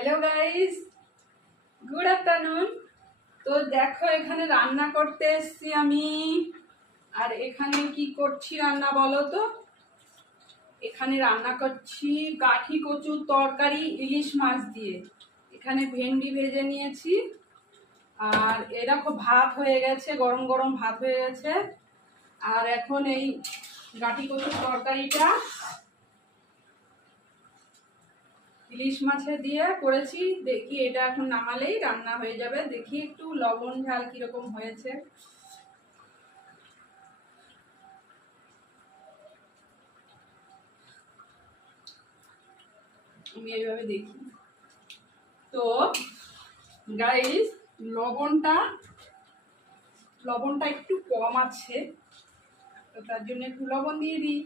Hello guys, good afternoon. তো দেখো এখানে রান্না করতে এসছি আমি। আর এখানে কি করছি রান্না বলো তো? এখানে রান্না করছি কাঠি কচুর তরকারি ইলিশ মাছ দিয়ে। এখানে ভেন্ডি ভেজে নিয়েছি। আর এ দেখো ভাত হয়ে গেছে, গরম গরম ভাত হয়ে গেছে। আর এখন এই কাঠি কচুর তরকারিটা ইলিশ মাছে দিয়ে করেছি। দেখি এটা এখন নামালেই রান্না হয়ে যাবে। দেখি একটু লবণ ঝাল কিরকম হয়েছে। আমি এইভাবে দেখি। তো গাইস, লবণটা একটু কম আছে, তো তার জন্য একটু লবণ দিয়ে দিই।